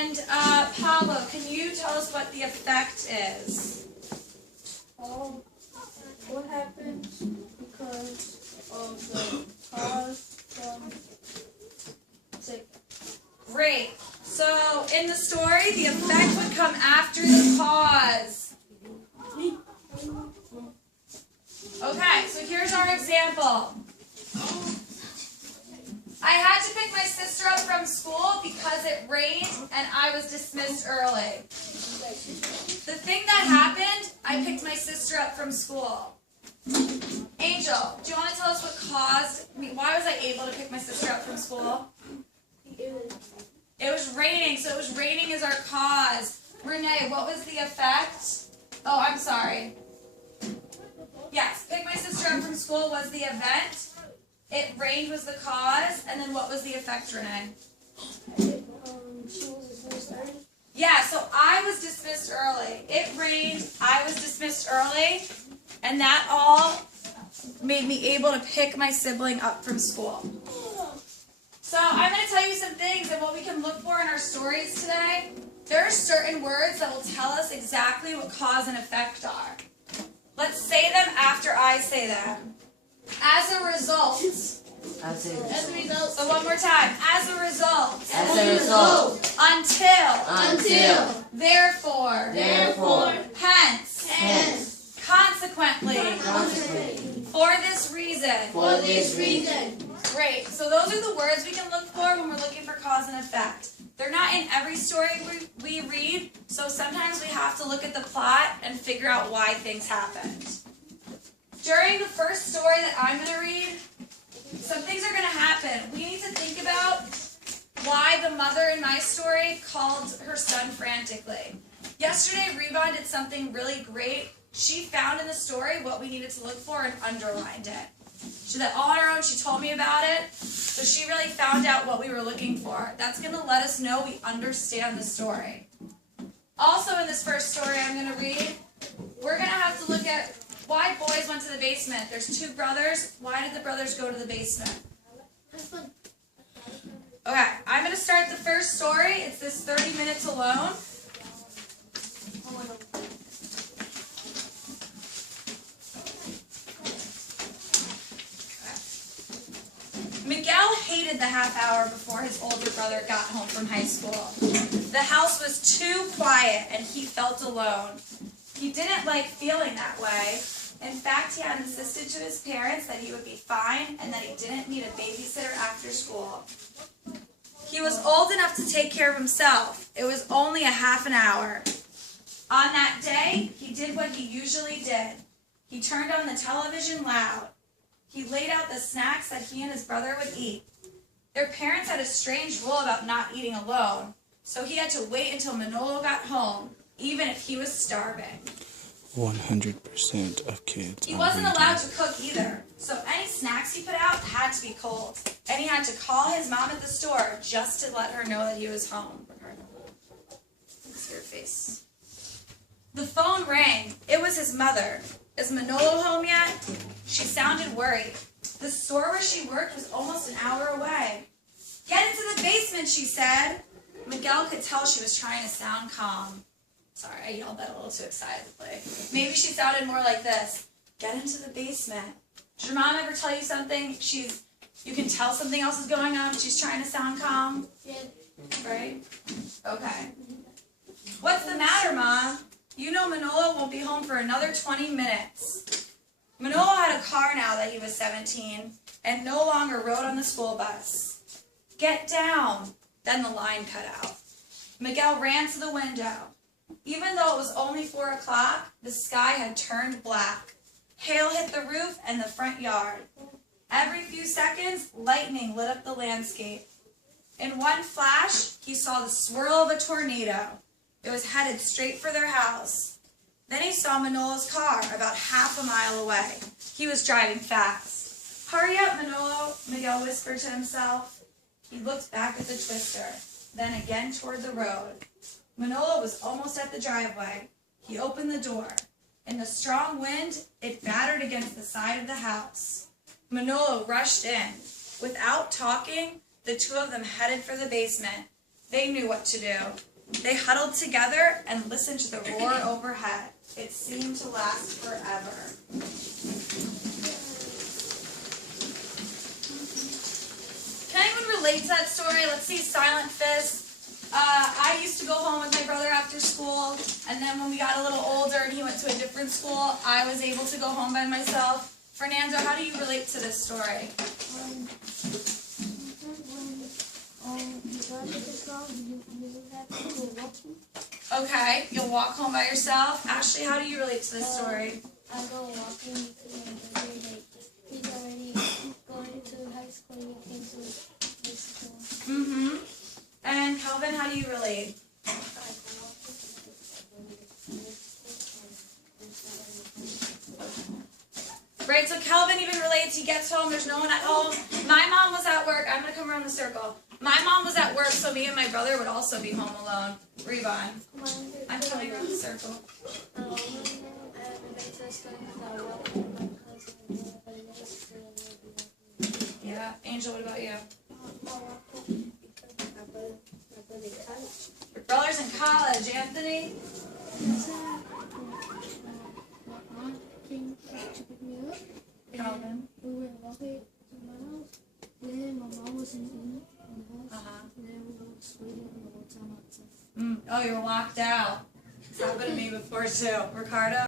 And Pablo, can you tell us what the effect is? What happens because of the cause from sick? Great. So in the story, the effect would come after the cause. Okay, so here's our example. I had to pick my sister up from school because it rained and I was dismissed early. The thing that happened, I picked my sister up from school. Angel, do you want to tell us what caused me? Why was I able to pick my sister up from school? It was raining, so it was raining as our cause. Renee, what was the effect? Oh, I'm sorry. Yes, pick my sister up from school was the event. It rained was the cause, and then what was the effect, Renee? She was dismissed early. Yeah, so I was dismissed early. It rained, I was dismissed early, and that all made me able to pick my sibling up from school. So I'm going to tell you some things and what we can look for in our stories today. There are certain words that will tell us exactly what cause and effect are. Let's say them after I say them. As a result. As a result. So one more time. As a result. As a result. Until. Therefore. Hence. Consequently. For this reason. Great. So those are the words we can look for when we're looking for cause and effect. They're not in every story we read, so sometimes we have to look at the plot and figure out why things happened. During the first story that I'm going to read, some things are going to happen. We need to think about why the mother in my story called her son frantically. Yesterday, Wrann did something really great. She found in the story what we needed to look for and underlined it. She did that all on her own. She told me about it. So she really found out what we were looking for. That's going to let us know we understand the story. Also in this first story I'm going to read, we're going to have to look at why boys went to the basement. There's two brothers. Why did the brothers go to the basement? Okay, I'm going to start the first story. It's this 30 minutes alone. Miguel hated the half hour before his older brother got home from high school. The house was too quiet and he felt alone. He didn't like feeling that way. In fact, he had insisted to his parents that he would be fine and that he didn't need a babysitter after school. He was old enough to take care of himself. It was only a half an hour. On that day, he did what he usually did. He turned on the television loud. He laid out the snacks that he and his brother would eat. Their parents had a strange rule about not eating alone, so he had to wait until Manolo got home, even if he was starving. 100% of kids. He wasn't allowed to cook either, so any snacks he put out had to be cold, and he had to call his mom at the store just to let her know that he was home. Let's your face. The phone rang. It was his mother. Is Manolo home yet? She sounded worried. The store where she worked was almost an hour away. Get into the basement, she said. Miguel could tell she was trying to sound calm. Sorry, I yelled that a little too excitedly. Maybe she sounded more like this. Get into the basement. Did your mom ever tell you something? You can tell something else is going on, but she's trying to sound calm? Yeah. Right? Okay. What's the matter, Mom? You know Manolo won't be home for another 20 minutes. Manolo had a car now that he was 17 and no longer rode on the school bus. Get down. Then the line cut out. Miguel ran to the window. Even though it was only 4 o'clock, the sky had turned black. Hail hit the roof and the front yard. Every few seconds, lightning lit up the landscape. In one flash, he saw the swirl of a tornado. It was headed straight for their house. Then he saw Manolo's car about half a mile away. He was driving fast. Hurry up, Manolo, Miguel whispered to himself. He looked back at the twister, then again toward the road. Manolo was almost at the driveway. He opened the door. In the strong wind, it battered against the side of the house. Manolo rushed in. Without talking, the two of them headed for the basement. They knew what to do. They huddled together and listened to the roar overhead. It seemed to last forever. Can anyone relate to that story? Let's see, Silent Fist. I used to go home with my brother after school, and then when we got a little older and he went to a different school, I was able to go home by myself. Fernando, how do you relate to this story? Okay, you'll walk home by yourself. Ashley, how do you relate to this story? I go walking because my brother, like, he's already going to high school. He came to high school. Mm-hmm. And Calvin, how do you relate? Right, so Calvin even relates. He gets home, there's no one at home. My mom was at work. I'm going to come around the circle. My mom was at work, so me and my brother would also be home alone. Revon. I'm coming around the circle. Yeah. Angel, what about you? Your brother's in college. Anthony? Calvin? We were walking to my house. Then my mom was in the house. And then we were waiting the whole time outside. Oh, you were locked out. It's happened to me before too. Ricardo?